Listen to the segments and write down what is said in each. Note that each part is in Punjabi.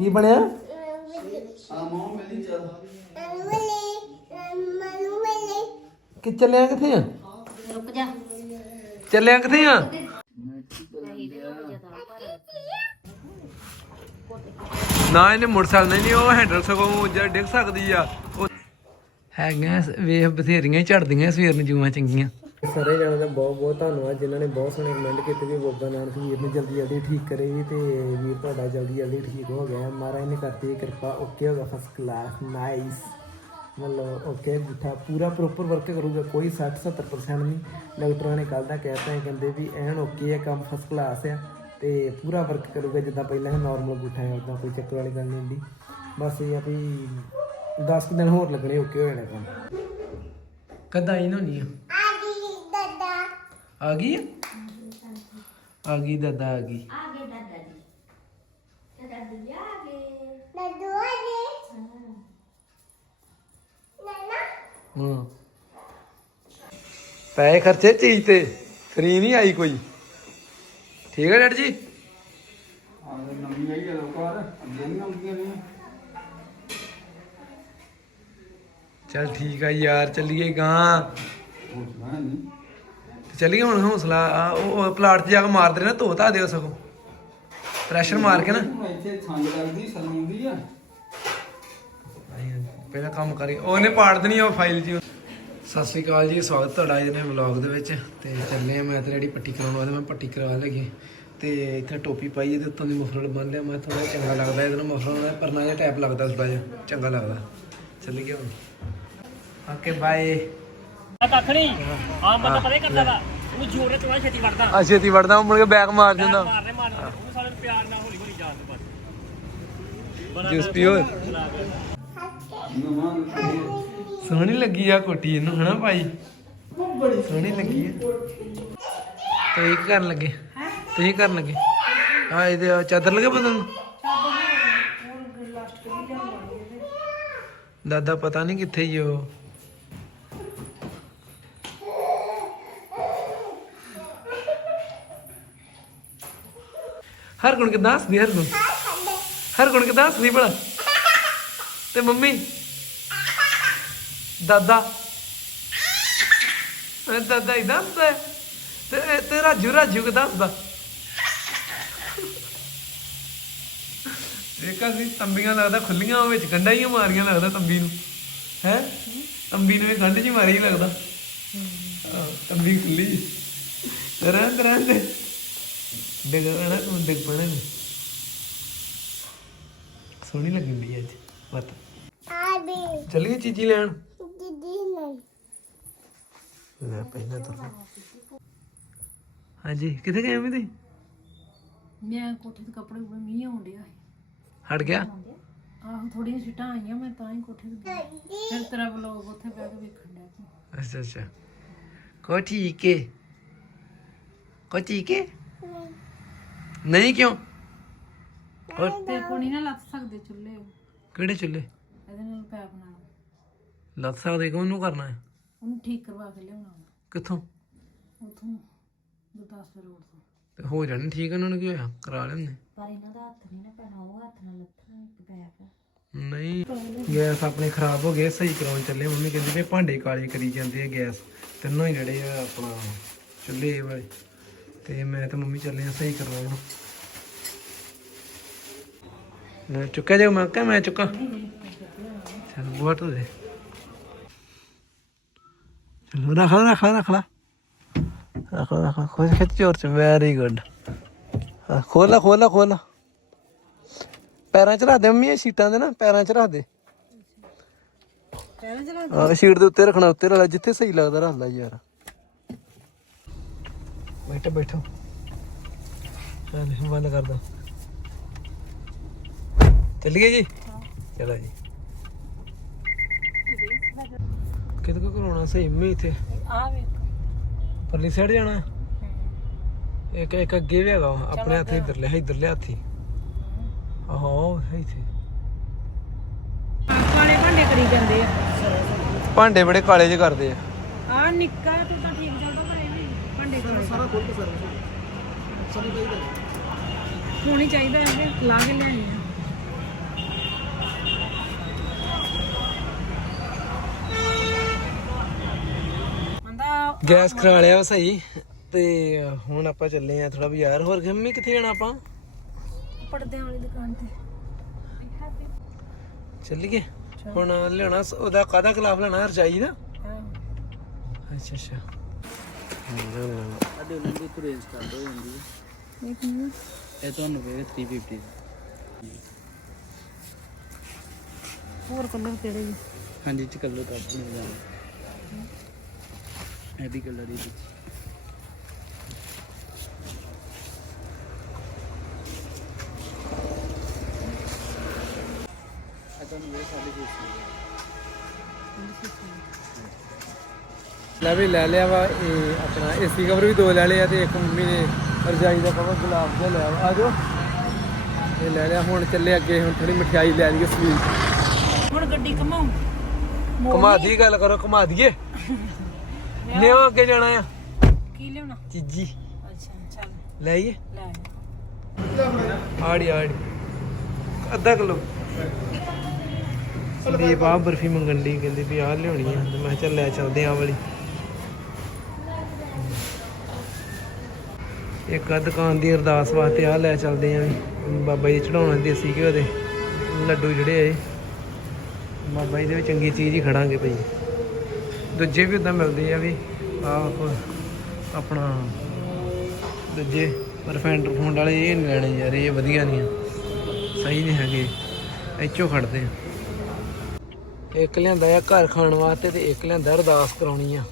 ਕੀ ਬਣਿਆ? ਆ ਕਿ ਚੱਲਿਆ ਕਿੱਥੇ ਆ? ਰੁਕ ਜਾ ਚੱਲਿਆ ਕਿੱਥੇ ਆ? ਨਾ ਇਹਨੇ ਮੋਟਰਸਾਈਕਲ ਨਹੀਂ ਉਹ ਹੈਂਡਲ ਸਗੋਂ ਜਦ ਡਿੱਗ ਸਕਦੀ ਆ। ਹੈਗੀਆਂ ਵੇਖ ਬਥੇਰੀਆਂ ਹੀ ਝੜਦੀਆਂ ਸਵੇਰ ਨੂੰ ਜੂਆਂ ਚੰਗੀਆਂ। ਸਾਰੇ ਜਣਾਂ ਦਾ ਬਹੁਤ ਬਹੁਤ ਧੰਨਵਾਦ, ਜਿਨ੍ਹਾਂ ਨੇ ਬਹੁਤ ਸੋਹਣੇ ਕਮੈਂਟ ਕੀਤੇ ਵੀ ਬਾਬਾ ਨਾਨਕ ਵੀਰ ਨੂੰ ਜਲਦੀ ਜਲਦੀ ਠੀਕ ਕਰੇ ਜੀ ਤੇ ਵੀਰ ਤੁਹਾਡਾ ਜਲਦੀ ਜਲਦੀ ਠੀਕ ਹੋ ਗਿਆ। ਮਹਾਰਾਜ ਨੇ ਕਰਤੀ ਕਿਰਪਾ ਓਕੇ ਹੋ ਗਿਆ ਫਸਟ ਕਲਾਸ ਨਾਈਸ ਮਤਲਬ ਓਕੇ ਬੁੱਠਾ ਪੂਰਾ ਪ੍ਰੋਪਰ ਵਰਕ ਕਰੂਗਾ, ਕੋਈ 60 70% ਨਹੀਂ। ਡਾਕਟਰਾਂ ਨੇ ਕੱਲ ਦਾ ਕਹਿਤਾ ਹੈ ਕਹਿੰਦੇ ਵੀ ਐਨ ਓਕੇ ਹੈ, ਕੰਮ ਫਸਟ ਕਲਾਸ ਆ ਤੇ ਪੂਰਾ ਵਰਕ ਕਰੂਗਾ, ਜਿੱਦਾਂ ਪਹਿਲਾਂ ਨਾਰਮਲ ਬੁੱਠਾ ਹੈ ਉਦਾਂ ਕੋਈ ਚੱਕਰ ਵਾਲੀ ਗੱਲ ਨਹੀਂ ਹੁੰਦੀ। ਬਸ ਇਹ ਆ ਵੀ 10 ਦਿਨ ਹੋਰ ਲੱਗਣੇ ਓਕੇ ਹੋ ਜਾਣਾ ਕੰਮ। ਕਦਾਂ ਹੀ ਨਾ ਨਹੀਂ ਆ। ਗਈ? ਆ? ਆ ਗਈ ਦਾਦਾ ਆ ਗਈ। ਆਗੇ ਦਾਦਾ ਜੀ। ਤੇ ਦਾਦੀ ਜੀ ਆਗੇ ਹਾਂ। ਪੈਸੇ ਖਰਚੇ ਚੀਜ਼ ਤੇ ਫ੍ਰੀ ਨਹੀਂ ਆਈ ਕੋਈ। ਠੀਕ ਹੈ ਡੈਡ ਜੀ? ਆ ਨਵੀਂ ਆਈ ਹੈ ਲੋਕਾਂ ਅੱਗੇ ਨਹੀਂ ਆਉਂਦੀਆਂ ਨੇ ਚੱਲ ਠੀਕ ਆ ਯਾਰ ਚੱਲੀਏ ਗਾਂ। ਹੌਸਲਾ ਨਹੀਂ ਚੱਲੀਏ ਹੁਣ ਹੌਸਲਾ ਆ, ਉਹ ਪਲਾਟ 'ਚ ਜਾ ਕੇ ਮਾਰਦੇ ਨੇ ਧੋ ਧਾ ਦਿਓ ਸਗੋਂ। ਪ੍ਰੈਸ਼ਰ ਮਾਰ ਕੇ ਨਾ। ਇੱਥੇ ਸੰਗ ਲੱਗਦੀ ਸਲੂੰਦੀ ਆ। ਪਹਿਲਾਂ ਕੰਮ ਕਰੀ। ਉਹਨੇ ਪਾੜ ਦੇਣੀ ਆ ਫਾਈਲ ਜੀ। ਸਤਿ ਸ਼੍ਰੀ ਅਕਾਲ ਜੀ ਸਵਾਗਤ ਤੁਹਾਡਾ ਅੱਜ ਦੇ ਵਲੌਗ ਦੇ ਵਿੱਚ। ਤੇ ਚੱਲੇ ਆ ਮੈਂ ਤੇ ਜਿਹੜੀ ਪੱਟੀ ਕਰਾਉਣ ਵਾਲੇ ਮੈਂ ਪੱਟੀ ਕਰਵਾ ਲਗੀ ਤੇ ਇੱਥੇ ਟੋਪੀ ਪਾਈ ਇਹਦੇ ਉੱਤੋਂ ਦੀ ਮਫਰਲ ਬੰਨ ਲਿਆ ਮੈਂ ਥੋੜਾ ਚੰਗਾ ਲੱਗਦਾ ਇਹਦੇ ਨਾਲ ਮਫਰਲ ਨਾਲ ਪਰਨਾ ਜਿਹਾ ਟੈਪ ਲੱਗਦਾ ਥੋੜਾ ਜਿਹਾ ਚੰਗਾ ਲੱਗਦਾ। ਚੱਲ ਗਿਆ ਹੁਣ। ਓਕੇ ਬਾਏ ਕੱਖ ਨਹੀਂ ਆ ਬੰਦਾ ਪਤਾ ਹੀ ਕਰਦਾ ਵਾ ਉਹ ਜੋਰੇ ਤੋਂ ਛੇਤੀ ਵੜਦਾ ਆ ਛੇਤੀ ਵੜਦਾ ਉਹ ਮੁੜ ਕੇ ਬੈਕ ਮਾਰ ਜਾਂਦਾ ਮਾਰਨੇ ਮਾਰਨੇ। ਉਹ ਸਾਰੇ ਪਿਆਰ ਨਾਲ ਹੌਲੀ ਹੌਲੀ ਜਾਣ ਦੇ ਬਸ। ਜੂਸ ਪੀਓ। ਨਵਾਂ ਸੋਹਣੀ ਲੱਗੀ ਆ ਕੋਟੀ ਇਹਨੂੰ ਹਨਾ ਭਾਈ? ਬੜੀ ਸੋਹਣੀ ਲੱਗੀ ਆ। ਤੁਸੀਂ ਕੀ ਕਰਨ ਲੱਗੇ? ਤੁਸੀਂ ਕਰਨ ਲੱਗੇ? ਆ ਇਹਦੇ ਆ ਚਾਦਰ ਲੱਗੇ ਬੰਦਨ ਨੂੰ? ਦਾਦਾ ਪਤਾ ਨਹੀਂ ਕਿੱਥੇ ਹੀ ਉਹ। ਹਰ ਗੁਣ ਕਿਦਾਂ? ਹੱਸਦੀ ਹਰ ਗੁਣ। ਹਰ ਗੁਣ ਕਿਦਾਂ? ਹੱਸਦੀ ਭਲਾ। ਤੇ ਮੰਮੀ? ਦਾਦਾ? ਇਹ ਦਾਦਾ ਹੀ ਦੱਸਦਾ। ਤੇ ਇਹ ਤੇ ਰਾਜੂ ਰਾਜੂ ਕਿਦਾਂ ਦੱਸਦਾ ਦੇਖਾ ਸੀ ਤੰਬੀਆਂ ਲੱਗਦਾ ਖੁੱਲੀਆਂ ਵਿੱਚ ਗੰਡਾ ਹੀ ਮਾਰੀਆਂ ਲੱਗਦਾ ਤੰਬੀ ਨੂੰ। ਹੈ? ਤੰਬੀ ਨੂੰ ਇਹ ਗੰਢ ਜੀ ਮਾਰੀ ਲੱਗਦਾ। ਤੰਬੀ ਖੁੱਲੀ। ਰਹਿਣ ਰਹਿਣ ਦੇ। ਡਿੱਗ ਪੈਣਾ ਤੂੰ ਡਿੱਗ ਪੈਣਾ ਨੀ। ਸੋਹਣੀ ਲੱਗਦੀ ਅੱਜ ਮਤ ਚੱਲੀਏ ਚੀਜ਼ੀ ਲੈਣ? ਲੈ ਪਹਿਲਾਂ ਤਾਂ। ਹਾਂਜੀ ਕਿੱਥੇ ਗਏ ਵੀ ਤੁਸੀਂ? ਮੈਂ ਕੋਠੇ ਤੇ ਕੱਪੜੇ ਕੁਪੜੇ ਮੀਂਹ ਆਉਣ ਡਿਆ ਸੀ। ਹਟ ਗਿਆ? ਆਹੋ ਥੋੜੀਆਂ ਛਿਟਾਂ ਆਈਆਂ ਮੈਂ ਤਾਂ ਹੀ ਕੋਠੇ ਤੇ ਗਈ। ਫਿਰ ਤੇਰਾ ਵਲੋਗ ਉੱਥੇ ਬਹਿ ਕੇ ਵੇਖਣ ਡਿਆ ਸੀ। ਅੱਛਾ ਅੱਛਾ। ਕੋ ਠੀਕ ਹੈ ਕੋ ਠੀਕ ਹੈ ਨਹੀਂ ਕਿਉਂ? ਹੋਰ ਤੇ ਕੋ ਨਹੀਂ ਨਾ ਲੱਥ ਸਕਦੇ ਚੁੱਲ੍ਹੇ। ਕਿਹੜੇ ਚੁੱਲੇ ਇਹਦੇ ਨਾਲ ਪੈਪ ਨਾਲ। ਲੱਤ ਸਕਦੇ ਕਿਉਂ? ਉਹਨੂੰ ਕਰਨਾ ਹੈ। ਉਹਨੂੰ ਠੀਕ ਕਰਵਾ ਕੇ ਲਿਆਉਣਾ ਕਿੱਥੋਂ? ਉਥੋਂ ਗੁਰਦਾਸਪੁਰ ਰੋਡ ਤੋਂ। ਤੇ ਹੋ ਜਾਣੀ ਠੀਕ ਉਹਨਾਂ ਨੂੰ ਕੀ ਹੋਇਆ? ਕਰਾ ਲੈਂਦੇ ਪਰ ਇਹਨਾਂ ਦਾ ਹੱਥ ਨਹੀਂ ਨਾ ਪੈਣਾ ਉਹ ਹੱਥ ਨਾਲ ਲੱਥਣਾ ਇੱਕ ਬੈਗ ਨਹੀਂ ਗੈਸ ਆਪਣੇ ਖਰਾਬ ਹੋ ਗਏ ਸਹੀ ਕਰਾਉਣ ਚੱਲੇ। ਮੰਮੀ ਕਹਿੰਦੀ ਵੀ ਭਾਂਡੇ ਕਾਲੇ ਕਰੀ ਜਾਂਦੇ ਆ ਗੈਸ। ਤਿੰਨੋਂ ਹੀ ਜਿਹੜੇ ਆ ਆਪਣਾ ਚੁੱਲ੍ਹੇ ਵਾਲੇ। ਤੇ ਮੈਂ ਤੇ ਮੰਮੀ ਚੱਲੇ ਆ ਸਹੀ ਕਰਵਾਉਣ ਲੈ ਚੁੱਕਿਆ ਜੇ ਮੈਂ ਕਿਹਾ ਮੈਂ ਚੁੱਕਾਂ। ਚਲ ਹੋ ਦੇ ਚਲੋ ਰੱਖ ਲਾ ਰੱਖ ਲਾ ਰੱਖ ਲਾ। ਰੱਖ ਲਾ ਰੱਖ ਲਾ। ਖੋਲ ਖਿੱਚ ਜ਼ੋਰ ਚ ਵੈਰੀ ਗੁੱਡ ਖੋਲਾ ਖੋਲਾ ਖੋਲਾ ਪੈਰਾਂ 'ਚ ਰੱਖ ਦੇ ਮੰਮੀ ਇਹ ਸ਼ੀਟਾਂ ਦੇ ਨਾ ਪੈਰਾਂ 'ਚ ਰੱਖ ਦੇ। ਹਾਂ ਸ਼ੀਟ ਦੇ ਉੱਤੇ ਰੱਖਣਾ ਉੱਤੇ ਰੱਖ ਜਿੱਥੇ ਸਹੀ ਲੱਗਦਾ ਰੱਖ ਲੈ ਯਾਰ। ਬੈਠੋ। ਬੈਠੋ ਚੱਲ ਬੰਦ ਕਰ ਦੋ ਚੱਲੀਏ ਜੀ? ਚਲੋ ਜੀ। ਕਿਤੇ ਕੋ ਕਰਾਉਣਾ ਸਹੀ ਮੰਮੀ ਇੱਥੇ। ਆ ਵੇਖ। ਪਰਲੀ ਸਾਈਡ ਜਾਣਾ? ਇੱਕ ਇੱਕ ਅੱਗੇ ਵੀ ਹੈਗਾ ਆਪਣੇ ਹੱਥ ਇੱਧਰ ਲਿਆ ਇੱਧਰ ਲਿਆ ਹੱਥੀ ਆਹੋ ਇੱਥੇ। ਕਾਲੇ ਭਾਂਡੇ ਕਰੀ ਜਾਂਦੇ ਆ। ਭਾਂਡੇ ਬੜੇ ਕਾਲੇ ਜਿਹੇ ਕਰਦੇ ਆ। ਆ ਨਿੱਕਾ ਤੂੰ ਤਾਂ ਠੀਕ ਚੱਲਦਾ ਗੈਸ ਖਰਾ ਲਿਆ ਸਹੀ। ਤੇ ਹੁਣ ਆਪਾਂ ਚੱਲੇ ਆ ਥੋੜਾ ਯਾਰ ਹੋਰ ਗੰਮੀ ਕਿੱਥੇ ਜਾਣਾ ਆਪਾਂ? ਪਰਦਿਆਂ ਵਾਲੀ ਦੁਕਾਨ ਤੇ। ਚੱਲੀਏ। ਹੁਣ ਲਿਆਉਣਾ ਉਹਦਾ ਕਾਹਦਾ ਖਿਲਾਫ ਲੈਣਾ ਰਜਾਈ ਦਾ? ਅੱਛਾ ਅੱਛਾ। ਸਾਡੇ ਉਹਨਾਂ ਦੀ ਕੁਰੇਜ ਕਰ ਦੋ ਜਾਂਦੀ ਹੈ ਇੱਕ ਮਿੰਟ ਇਹ ਤੁਹਾਨੂੰ ਵੇ 350 ਹੋਰ ਕਲਰ ਕਿਹੜੇ ਜੀ ਹਾਂਜੀ ਚ ਕੱਲੋ ਤਾਂ ਮਿਲ ਜਾਣਾ ਇਹਦੀ ਕਲਰ ਦੀ ਵਿੱਚ। ਇਹ ਤੁਹਾਨੂੰ ਵੇ ਸਾਡੇ ਲੈ ਵੀ ਲੈ ਲਿਆ ਵਾ ਇਹ ਆਪਣਾ ਏਸੀ ਕਵਰ ਵੀ ਦੋ ਲੈ ਲਿਆ ਤੇ ਇੱਕ ਮੰਮੀ ਨੇ ਰਜਾਈ ਦਾ ਕਵਰ ਗੁਲਾਬ ਦਾ ਲਿਆ ਵਾ। ਆਜੋ ਇਹ ਲੈ ਲਿਆ ਹੁਣ ਚੱਲੇ ਅੱਗੇ ਹੁਣ ਥੋੜੀ ਮਠਿਆਈ ਲੈ ਲਈਏ ਸਵੀਟ ਹੁਣ ਗੱਡੀ ਘਮਾਉ ਘੁਮਾ ਦੀ ਗੱਲ ਕਰੋ ਘੁਮਾ ਦਈਏ ਨਿਓ ਅੱਗੇ ਜਾਣਾ ਆ। ਕੀ ਲਿਆਉਣਾ? ਚੀਜੀ। ਅੱਛਾ ਚੱਲ। ਲੈ ਆਈਏ। ਲੈ ਆੜੀ ਆੜੀ। ਅੱਧਾ ਕਿਲੋ। ਸੰਦੀਪ ਆ ਬਰਫੀ ਮੰਗਣ ਦੀ ਕਹਿੰਦੀ ਵੀ ਆਹ ਲਿਆਉਣੀ ਆ। ਮੈਂ ਕਿਹਾ ਚੱਲ ਲੈ ਚੱਲਦੇ ਆ ਵਾਲੀ। ਇੱਕ ਦੁਕਾਨ ਦੀ ਅਰਦਾਸ ਵਾਸਤੇ ਆ ਲੈ ਚੱਲਦੇ ਆ ਵੀ। ਬਾਬਾ ਜੀ ਚੜਾਉਣਾ ਦੇਸੀ ਘਿਓ ਦੇ ਲੱਡੂ ਜਿਹੜੇ ਆ ਬਾਬਾ ਜੀ ਦੇ ਵੀ ਚੰਗੀ ਚੀਜ਼ ਹੀ ਖੜਾਂਗੇ ਭਈ ਦੂਜੇ ਵੀ ਉਦਾਂ ਮਿਲਦੇ ਆ ਵੀ ਆ ਆਪਣਾ ਦੂਜੇ ਰਿਫਾਈਨਡ ਫੂਡ ਵਾਲੇ ਇਹ ਨਹੀਂ ਲੈਣੇ ਯਾਰ, ਇਹ ਵਧੀਆ ਨਹੀਂ ਆ। ਸਹੀ ਨਹੀਂ ਹੈਗੇ। ਇੱਚੋ ਖੜਦੇ ਆ। ਇੱਕ ਲਿਆਂਦਾ ਆ ਘਰ ਖਾਣ ਵਾਸਤੇ ਤੇ ਇੱਕ ਲਿਆਂਦਾ ਅਰਦਾਸ ਕਰਾਉਣੀ ਆ।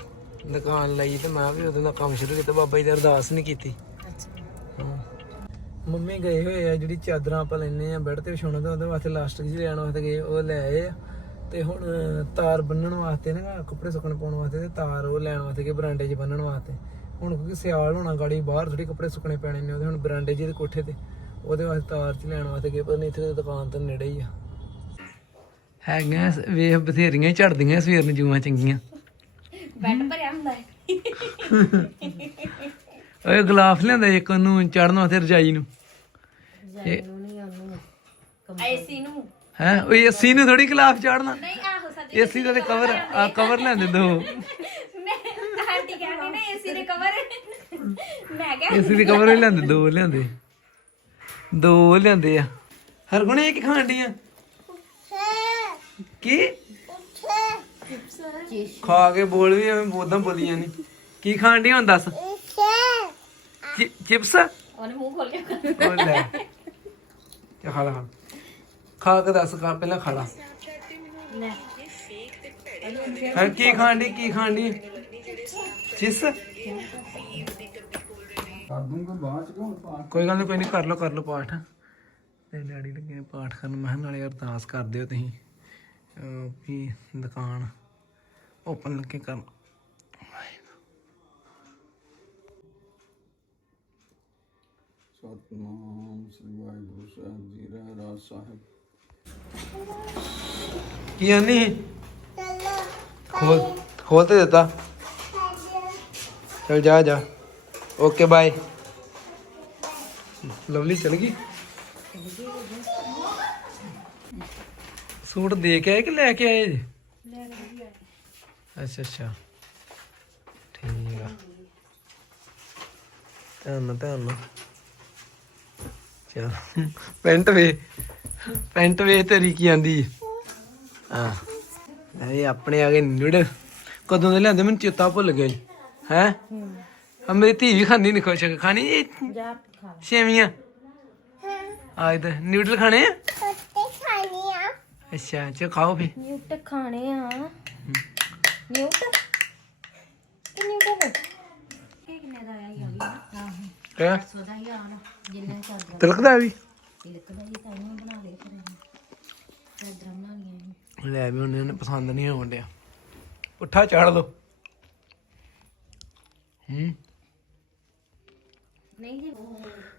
ਦੁਕਾਨ ਲਈ ਤੇ ਮੈਂ ਵੀ ਉਹਦੇ ਨਾਲ ਕੰਮ ਸ਼ੁਰੂ ਕੀਤਾ, ਬਾਬਾ ਜੀ ਦੀ ਅਰਦਾਸ ਨਹੀਂ ਕੀਤੀ। ਮੰਮੀ ਗਏ ਹੋਏ ਆ ਜਿਹੜੀ ਚਾਦਰਾਂ ਆਪਾਂ ਲੈਨੇ ਆ ਬੈੱਡ ਤੇ ਵਿਛਾਉਣਾ ਤੇ ਉਹਦੇ ਵਾਸਤੇ ਲਾਸਟਿਕ ਜੀ ਲੈਣ ਵਾਸਤੇ ਗਏ ਉਹ ਲੈ ਆਏ ਆ। ਤੇ ਹੁਣ ਤਾਰ ਬੰਨਣ ਵਾਸਤੇ ਨਾ ਕੱਪੜੇ ਸੁੱਕਣੇ ਪਾਉਣ ਵਾਸਤੇ ਤੇ ਤਾਰ ਉਹ ਲੈਣ ਵਾਸਤੇ ਕਿ ਬਰਾਂਡੇ 'ਚ ਬੰਨਣ ਵਾਸਤੇ। ਹੁਣ ਕਿਉਂਕਿ ਸਿਆਲ ਹੋਣਾ ਗਾੜੀ ਬਾਹਰ ਥੋੜੀ ਕੱਪੜੇ ਸੁੱਕਣੇ ਪੈਣੇ ਨੇ ਉਹਦੇ ਹੁਣ ਬਰਾਂਡੇ 'ਚ ਤੇ ਕੋਠੇ ਤੇ ਉਹਦੇ ਵਾਸਤੇ ਤਾਰ 'ਚ ਲੈਣ ਵਾਸਤੇ ਗਏ ਪਰ ਨਹੀਂ ਇੱਥੇ ਤਾਂ ਦੁਕਾਨ ਤੋਂ ਨੇੜੇ ਹੀ ਆ। ਹੈਗੀਆਂ ਵੇਖ ਬਥੇਰੀਆਂ ਹੀ ਝੜਦੀਆਂ ਸਵੇਰ ਨੂੰ ਜੂਆਂ ਚੰਗੀਆਂ। ਬੈੱਡ ਭਰਿਆ ਹੁੰਦਾ ਹੈ। ਓਏ ਗਲਾਫ ਲਿਆਂਦਾ ਇੱਕ ਉਹਨੂੰ ਚੜਨ ਵਾਸਤੇ ਰਜਾਈ ਨੂੰ। ਨੂੰ। ਹੈ? ਓਏ ਏਸੀ ਨੂੰ ਥੋੜੀ ਗਲਾਫ ਚੜਨਾ। ਨਹੀਂ ਆਹੋ ਸੱਚ ਏਸੀ ਦਾ ਕਵਰ ਆ। ਕਵਰ ਲੈਂਦੇ ਦੋ। ਮੈਂ ਆਂਟੀ ਕਹਿੰਦੀ ਨਾ ਏਸੀ ਦੇ ਕਵਰ ਮੈਂ ਕਿਹਾ ਏਸੀ ਦੇ ਕਵਰ ਹੀ ਲੈਂਦੇ ਦੋ ਲਿਆਂਦੇ। ਦੋ ਲਿਆਂਦੇ ਆ। ਹਰ ਗੁਣੇ ਇਹ ਕੀ ਖਾਣ ਡੀਆਂ ਕੀ? ਖਾ ਕੇ ਬੋਲ ਵੀ ਐਵੇਂ ਬੋਦਾਂ ਬੋਲੀਆਂ ਨਹੀਂ ਕੀ ਖਾਣ ਡੀਆਂ ਹੁਣ ਦੱਸ? ਚਿਪਸ? ਉਹਨੇ ਮੂੰਹ ਖੋਲ ਕੇ ਉਹ ਲੈ ਚਾ ਖਾ ਲਾ। ਖਾ। ਖਾ ਕੇ ਦੱਸ ਖਾ ਪਹਿਲਾਂ ਖਾ ਲਾ। ਕੀ ਖਾਣ ਦੀ ਕੀ ਖਾਣ ਦੀ ਚਿਸ? ਕਰ ਦੂੰਗਾ ਬਾਅਦ ਚ ਕੋਣ ਪਾ ਕੋਈ ਗੱਲ ਨਹੀਂ ਕੋਈ ਨਹੀਂ ਕਰ ਲਓ ਕਰ ਲਓ ਪਾਠ। ਤੇ ਡੈਡੀ ਲੱਗੇ ਆ ਪਾਠ ਕਰਨ। ਮੈਂ ਕਿਹਾ ਨਾਲੇ ਅਰਦਾਸ ਕਰ ਦਿਓ ਤੁਸੀਂ। ਅਹ ਵੀ ਦੁਕਾਨ ਓਪਨ ਲੱਗੇ ਕਰਨ। ਸਤਨਾਮ ਸ੍ਰੀ ਵਾਹਿਗੁਰੂ ਸਾਹਿਬ ਜੀ ਰਹਿਰਾਜ ਸਾਹਿਬ। ਕੀ ਆਨੀ ਖੋਲ ਖੋਲ ਤੇ ਦਿੱਤਾ। ਚਲ ਜਾ ਜਾ। Okay bye. ਲਵਲੀ ਚਲ ਗਈ? ਸੂਟ ਦੇ ਕੇ ਆਏ ਕਿ ਲੈ ਕੇ ਆਏ? ਜੀ ਅੱਛਾ ਅੱਛਾ। ਠੀਕ ਆ। ਧਿਆਨ ਨਾਲ। ਚਲ। ਪੈਂਟ ਵੇ ਪੈਂਟ ਵੇ ਤੇਰੀ ਕੀ ਆਂਦੀ? ਹਾਂ। ਇਹ ਆਪਣੇ ਆ ਗਏ ਨਿੜ ਕਦੋਂ ਦੇ ਲਿਆਂਦੇ? ਮੈਨੂੰ ਚੇਤਾ ਭੁੱਲ ਗਿਆ ਹੈ? ਆ ਮੇਰੀ ਧੀ ਵੀ ਖਾਂਦੀ ਨਹੀਂ ਖੁਸ਼। ਹੋ ਖਾਣੀ ਇਹ ਜਾ ਖਾ ਸੇਵੀਆਂ ਆ ਇਧਰ ਨਿਊਡਲ ਖਾਣੇ ਆ? ਅੱਛਾ ਚਲੋ ਖਾਓ ਫੇ ਨਿਊਟ ਖਾਣੇ ਆ। ਨਿਊਟ? ਕਿ ਨਿਊਟ ਇਹ ਕਿੰਨੇ ਦਾ ਆਇਆ ਇਹ ਵੀ ਕਿਆ? ਸੋਦਾ ਹੀ ਆ ਨਾ। ਜਿੰਨੇ ਚਾਦਰਾਂ ਤਿਲਕਦਾ ਵੀ? ਲਿਖਦਾ ਹੀ ਤਾਂ ਇਹਨੂੰ ਬਣਾ ਦੇ ਫਿਰ ਚਾਦਰਾਂ ਬਣਾ ਲਈਆਂ ਲੈ ਵੀ ਉਹਨੇ ਪਸੰਦ ਨਹੀਂ ਹੋਣ ਡਿਆ। ਪੁੱਠਾ ਚਾੜ ਲੋ ਹੂੰ। ਨਹੀਂ ਜੀ।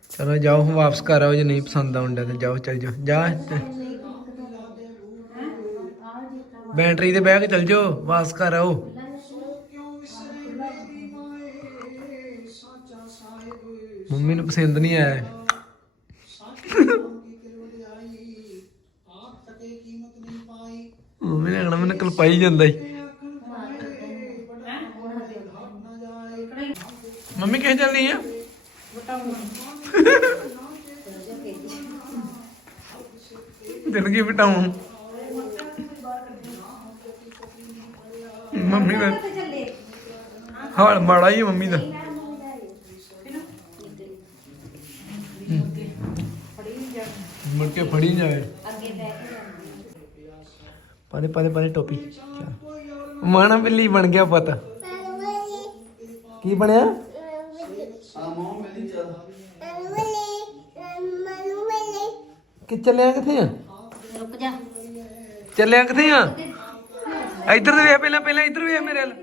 ਚਲੋ ਜਾਓ ਹੁਣ ਵਾਪਸ ਘਰ ਆਓ ਜੇ ਨਹੀਂ ਪਸੰਦ ਆਉਂਦਾ ਤੇ ਜਾਓ ਚੱਲ ਜਾਓ। ਜਾ। ਬੈਟਰੀ ਤੇ ਬਹਿ ਕੇ ਚੱਲ ਜਾਓ ਵਾਪਸ ਘਰ ਆਓ। ਮੰਮੀ ਨੂੰ ਪਸੰਦ ਨਹੀਂ ਆਇਆ ਮੰਮੀ ਨੇ ਕਹਣਾ ਮੈਨੂੰ ਕਲਪਾਈ ਜਾਂਦਾ ਹੀ ਗਈ ਆ? ਦਿਲ ਕੀ ਮੰਮੀ ਦਾ। ਹਾਲ ਮਾੜਾ ਹੀ ਆ ਮੰਮੀ ਦਾ। ਫੜੀ ਜਾਵੇ। ਪਾਦੇ ਪਾਦੇ ਪਾਦੇ ਟੋਪੀ। ਮਾਣਾ ਬਿੱਲੀ ਬਣ ਗਿਆ ਪੁੱਤ। ਕੀ ਬਣਿਆ? ਕਿ ਚੱਲਿਆ ਕਿੱਥੇ ਆ? ਰੁਕ ਜਾ। ਚੱਲਿਆ ਕਿੱਥੇ ਆ? ਇੱਧਰ ਤੇ ਵੇਖ ਪਹਿਲਾਂ ਪਹਿਲਾਂ ਇੱਧਰ ਵੇਖ ਮੇਰੇ ਵੱਲ।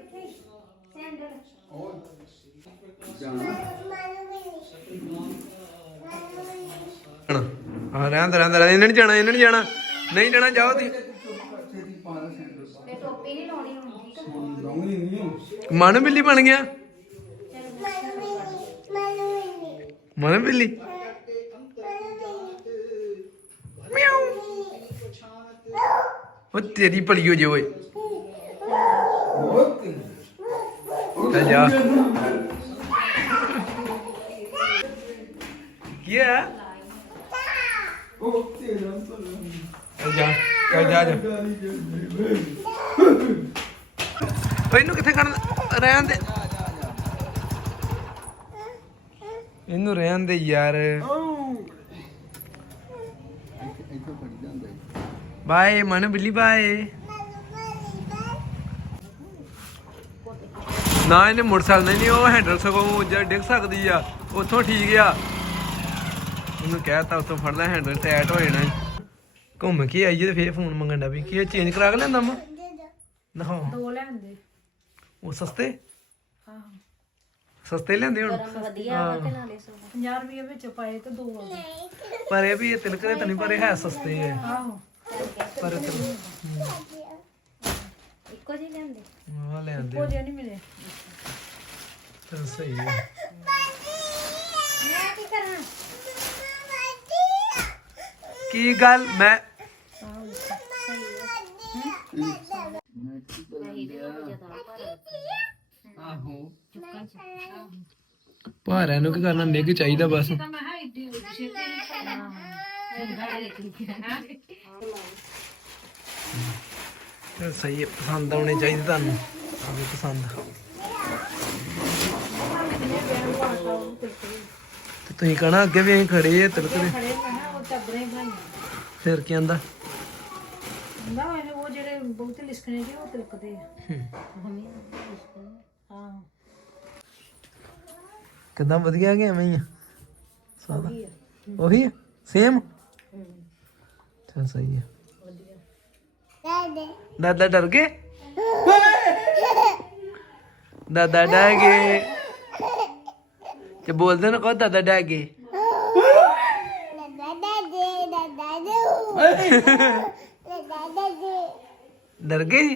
ਹਾਂ ਰਹਿੰਦਾ ਰਹਿੰਦਾ ਰਹਿਣ ਇਹਨਾਂ ਨਹੀਂ ਜਾਣਾ, ਇਹਨਾਂ ਨਹੀਂ ਜਾਣਾ। ਨਹੀਂ ਜਾਣਾ, ਜਾਓ ਤੁਸੀਂ। ਟੋਪੀ ਨਹੀਂ ਲਾਉਣੀ ਹੁਣ ਠੀਕ ਆ ਮਨ ਬਿੱਲੀ ਬਣ ਗਿਆ। ਮਨ ਬਿੱਲੀ। ਉਹ ਤੇਰੀ ਭਲੀ ਹੋ ਜੇ, ਓਏ। ਚੱਲ ਜਾ। ਕੀ ਹੈ ਚੱਲ ਜਾ ਚੱਲ ਜਾ ਜਾ ਓਏ ਇਹਨੂੰ ਕਿੱਥੇ ਕਰਨ ਰਹਿਣ ਦੇ? ਇਹਨੂੰ ਰਹਿਣ ਦੇ ਯਾਰ। ਬਾਏ, ਮਨ ਬਿੱਲੀ ਬਾਏ। ਨਾ ਇਹਨੇ ਮੋਟਰਸਾਈਕਲ ਨਹੀਂ, ਉਹ ਹੈਂਡਲ ਸਗੋਂ ਜਦ ਡਿੱਗ ਸਕਦੀ ਆ, ਉੱਥੋਂ ਠੀਕ ਆ। ਉਹਨੂੰ ਕਹਿਤਾ ਉੱਥੋਂ ਫੜ ਲੈ ਹੈਂਡਲ ਟਾਈਟ ਹੋ ਜਾਣਾ। ਘੁੰਮ ਕੇ ਆਈਏ ਤੇ ਫੇਰ ਫੋਨ ਮੰਗਣ ਦਾ ਵੀ ਕੀ ਚੇਂਜ ਕਰਾ ਕੇ ਲੈਂਦਾ ਮੈਂ? ਨਾ ਦੋ ਲੈਂਦੇ ਉਹ ਸਸਤੇ? ਆਹੋ ਸਸਤੇ ਲੈਂਦੇ ਹੁਣ? ਰੰਗ ਵਧੀਆ ਵਾ ਤੇ ਨਾਲੇ ਸੋਹਣਾ। 50 ਰੁਪਏ ਵਿੱਚ ਪਾਏ ਤੇ ਦੋ ਆ ਗਏ। ਪਰ ਇਹ ਵੀ ਇਹ ਤਿਲਕ ਦੇ ਤਾਂ ਨਹੀਂ ਪਰ ਇਹ ਹੈ ਸਸਤੇ ਹੈ ਆਹੋ। ਪਰ ਇਹ ਤਾਂ- ਇੱਕੋ ਜਿਹੇ ਲਿਆਂਦੇ? ਆਹ ਲੈਂਦੇ ਉਹ ਜੇ ਨਹੀਂ ਮਿਲੇ। ਤਾਂ ਸਹੀ ਹੈ ਮੈਂ ਕੀ ਕਰਾਂ? ਕੀ ਗੱਲ? ਮੈਂ ਭਾਰਿਆਂ ਨੂੰ ਕੀ ਕਰਨਾ? ਨਿੱਘ ਚਾਹੀਦਾ ਬਸ। ਚਲ ਸਹੀ ਹੈ, ਪਸੰਦ ਆਉਣੇ ਚਾਹੀਦੇ ਤੁਹਾਨੂੰ। ਆਵੇ ਪਸੰਦ। ਤੇ ਤੁਸੀਂ ਕਹਣਾ, ਅੱਗੇ ਵੀ ਅਸੀਂ ਖੜੇ ਆ ਤਿਲਕ ਦੇ ਖੜੇ ਮੈਂ ਕਿਹਾ ਉਹ ਚਾਦਰਾਂ ਹੀ ਬਣਾਈਆਂ ਫਿਰ ਕੀ ਆਂਦਾ? ਹੁੰਦਾ ਉਹ ਉਹ ਜਿਹੜੇ ਬਹੁਤ ਲਿਸਕਣੇ ਜਿਹੇ ਉਹ ਤਿਲਕਦੇ ਆ। ਹਾਂ। ਕਿਦਾਂ ਵਧੀਆ ਕਿ ਐਵੇਂ ਹੀ ਆ? ਸਾਦਾ ਉਹੀ ਆ। ਸੇਮ ਚਲ ਸਹੀ ਆ। ਦਾਦਾ ਡਰ ਗਏ? ਦਾਦਾ ਡਰ ਗਏ। ਤੇ ਬੋਲਦੇ ਨਾ ਕੋ ਦਾਦਾ ਡਰ ਗਏ। ਡਰ ਗਏ?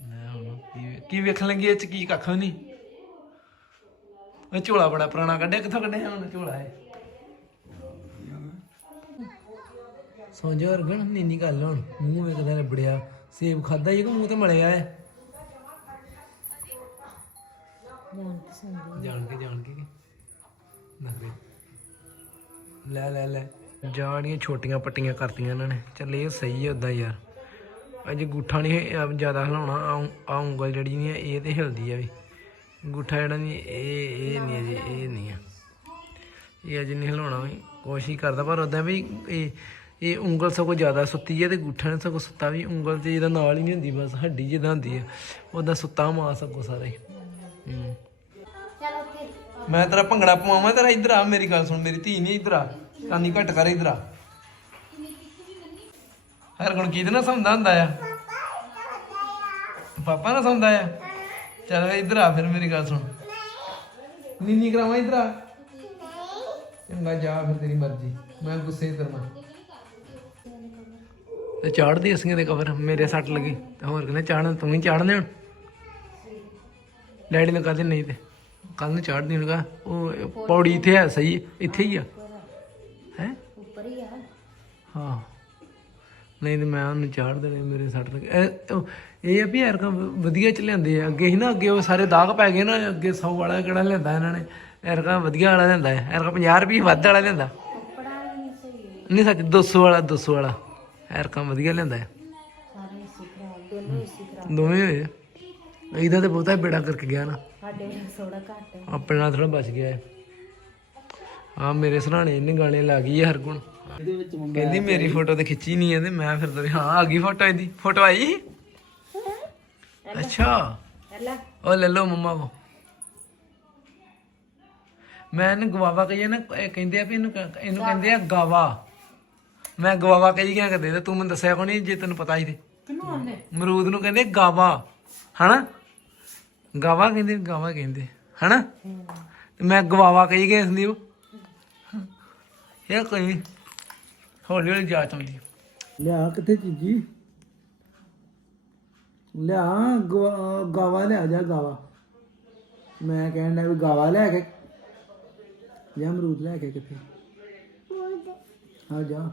ਲੈ ਹੁਣ ਕੀ- ਕੀ ਵੇਖਣ ਲੱਗੀ ਇਹ ਚ ਕੀ ਕੱਖ ਨਹੀਂ। ਉਹ ਝੋਲਾ ਬੜਾ ਪੁਰਾਣਾ ਕੱਢਿਆ, ਕਿੱਥੋਂ ਕੱਢਿਆ ਹੁਣ ਝੋਲਾ ਹੈ ਸੌਂ ਜਾ ਅਰਗਣ ਨੀਨੀ ਗੱਲ ਹੁਣ। ਮੂੰਹ ਵੇਖਦਾ ਲੱਭੜਿਆ ਸੇਬ ਖਾਦਾ ਹੀ ਕਿ ਮੂੰਹ ਤੇ ਮਲਿਆ ਹੈ ਜਾਣ ਕੇ ਜਾਣ ਕੇ। ਨਖਰੇ ਲੈ ਲੈ ਲੈ। ਜਾੜੀਆਂ ਛੋਟੀਆਂ ਪੱਟੀਆਂ ਕਰਤੀਆਂ ਇਹਨਾਂ ਨੇ। ਚੱਲ ਇਹ ਸਹੀ ਹੈ ਉਦਾਂ ਯਾਰ। ਅਜ ਗੁੱਠਾ ਨਹੀਂ ਜ਼ਿਆਦਾ ਹਿਲਾਉਣਾ ਆ ਉਂਗਲ ਜਿਹੜੀ ਨਹੀਂ ਇਹ ਤੇ ਹਿਲਦੀ ਆ ਵੀ। ਗੁੱਠਾ ਜਿਹੜਾ ਨਹੀਂ ਇਹ ਇਹ ਨਹੀਂ ਅਜੇ ਇਹ ਨਹੀਂ ਆ। ਇਹ ਅਜੇ ਨਹੀਂ ਹਿਲਾਉਣਾ ਵੀ। ਕੋਸ਼ਿਸ਼ ਕਰਦਾ ਪਰ ਉਦਾਂ ਵੀ ਇਹ ਇਹ ਉਂਗਲ ਸਗੋਂ ਜ਼ਿਆਦਾ ਸੁੱਤੀ ਹੈ ਤੇ ਗੁੱਠਾ ਨੇ ਸਗੋਂ ਸੁੱਤਾ ਵੀ। ਉਂਗਲ ਤੇ ਇਹਦਾ ਨਾਲ ਹੀ ਨਹੀਂ ਹੁੰਦੀ ਬਸ ਹੱਡੀ ਜਿੱਦਾਂ ਹੁੰਦੀ ਹੈ ਉਹਦਾ ਸੁੱਤਾ ਮਾਸ ਸਗੋਂ ਸਾਰਾ। ਮੈਂ ਤੇਰਾ ਭੰਗੜਾ ਪਵਾਵਾਂ ਤੇਰਾ ਇੱਧਰ ਆ ਮੇਰੀ ਗੱਲ ਸੁਣ ਮੇਰੀ ਧੀ ਨਹੀਂ ਇੱਧਰ ਆ। ਕਾਨੀ ਘੱਟ ਕਰ ਇੱਧਰ ਆ। ਹਰ ਕੋਣ ਕਿਹਦੇ ਨਾਲ ਸੌਂਦਾ ਹੁੰਦਾ ਆ? ਪਾਪਾ ਨਾਲ ਸੌਂਦਾ ਆ? ਚੱਲ ਵੇ ਇੱਧਰ ਆ ਫਿਰ ਮੇਰੀ ਗੱਲ ਸੁਣ। ਨੀਨੀ ਕਰਾਵਾਂ ਇੱਧਰ ਆ? ਚੰਗਾ ਜਾ ਫਿਰ ਤੇਰੀ ਮਰਜ਼ੀ। ਮੈਂ ਗੁੱਸੇ ਤੇ ਤੇ ਚਾੜਦੀ ਅਸੀਆਂ ਦੇ ਕਵਰ ਮੇਰੇ ਸੱਟ ਲੱਗੀ। ਤੇ ਹੋਰ ਕਹਿੰਦੇ ਚਾੜਨ ਤੂੰ ਹੀ ਚਾੜਨੇ ਹੁਣ। ਡੈਡੀ ਨੇ ਕਹਦੇ ਨਹੀਂ ਤੇ। ਕੱਲ ਨੂੰ ਚਾੜਦੀ ਨੂੰ ਕਹਾ ਉਹ ਪੌੜੀ ਇੱਥੇ ਆ ਸਹੀ ਇੱਥੇ ਹੀ ਆ। ਹੈ ਆ। ਨਹੀਂ ਤੇ ਮੈਂ ਉਹਨੂੰ ਚਾੜ ਦੇਣੇ ਮੇਰੇ ਸੱਟ ਲੱਗੇ ਇਹ- ਉਹ- ਇਹ ਆ ਵੀ ਯਾਰ ਵਧੀਆ ਚ ਲਿਆਂਦੇ ਆ। ਅੱਗੇ ਹੀ ਨਾ ਅੱਗੇ ਉਹ ਸਾਰੇ ਦਾਗ ਪੈ ਗਏ ਨਾ ਅੱਗੇ 100 ਵਾਲਾ ਕਿਹੜਾ ਲਿਆਂਦਾ ਇਹਨਾਂ ਨੇ? ਐਰਕਾ ਵਧੀਆ ਵਾਲਾ ਲਿਆਂਦਾ ਹੈ। ਐਰਕਾ 50 ਰੁਪਏ ਵੱਧ ਵਾਲਾ ਲਿਆਂਦਾ। ਨਹੀਂ ਸੱਚ 200 ਵਾਲਾ 200 ਵਾਲਾ। ਐਰਕਾ ਵਧੀਆ ਲਿਆਂਦਾ ਹੈ। ਦੋਵੇਂ ਹੋਏ ਆ। ਇਹਦਾ ਤੇ ਬਹੁਤਾ ਬੇੜਾ ਕਰਕੇ ਗਿਆ ਨਾ। ਸਾਡੇ ਥੋੜਾ ਘੱਟ। ਆਪਣੇ ਨਾਲ ਥੋੜਾ ਬਚ ਗਿਆ ਹੈ। ਆ ਮੇਰੇ ਸਰਾਣੇ ਇਹਨੇ ਗਾਣੇ ਲਾ ਗਈ ਹੈ ਹਰਗੁਣ। ਕਹਿੰਦੀ ਮੇਰੀ ਫੋਟੋ ਤੇ ਖਿੱਚੀ ਨਹੀਂ ਤੇ ਮੈਂ ਫਿਰ ਤੇ ਹਾਂ ਆ ਗਈ ਫੋਟੋ ਇਹਦੀ। ਫੋਟੋ ਆਈ? ਅੱਛਾ। ਉਹ ਲੈ ਲਓ ਮੰਮਾ ਕੋ ਮੈਂ ਇਹਨੂੰ ਗਵਾਵਾ ਕਹੀਏ ਨਾ ਇਹ ਕਹਿੰਦੇ ਆ ਵੀ ਇਹਨੂੰ ਇਹਨੂੰ ਕਹਿੰਦੇ ਆ ਗਾਵਾ। ਮੈਂ ਗਵਾਵਾ ਕਹੀ ਗਿਆ ਕਦੇ ਤੇ ਮੈਨੂੰ ਦੱਸਿਆ ਕੋ ਨਹੀਂ ਜੇ ਤੈਨੂੰ ਪਤਾ ਹੀ ਤੇ। ਕਿਨੂੰ ਅਮਰੂਦ ਨੂੰ ਕਹਿੰਦੇ ਗਾਵਾ। ਹਨਾ? ਗਾਵਾ ਕਹਿੰਦੇ ਗਾਵਾ ਕਹਿੰਦੇ। ਹਨਾ? ਤੇ ਮੈਂ ਗਵਾਵਾ ਕਹੀ ਗਿਆ ਸੰਦੀਪ। ਇਹ ਕੋਈ ਹੌਲੀ ਹੌਲੀ ਜਾਚ ਆਉਂਦੀ? ਲਿਆ ਕਿੱਥੇ ਚੀਜੀ? ਲਿਆ ਗਵਾ- ਗਾਵਾ ਲਿਆ ਜਾ ਗਾਵਾ। ਮੈਂ ਕਹਿਣ ਡਿਆ ਵੀ ਗਾਵਾ ਲੈ ਕੇ ਜਾਂ ਅਮਰੂਦ ਲੈ ਕੇ ਕਿੱਥੇ? ਆ ਜਾ।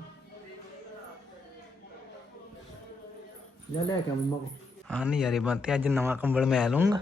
ਜਾ ਲੈ ਕੇ ਮੰਮਾ ਕੋ ਹਾਂ ਨਜ਼ਾਰੇ ਬੰਤੇ ਅੱਜ ਨਵਾਂ ਕੰਬਲ ਮੈਂ ਲਊਂਗਾ।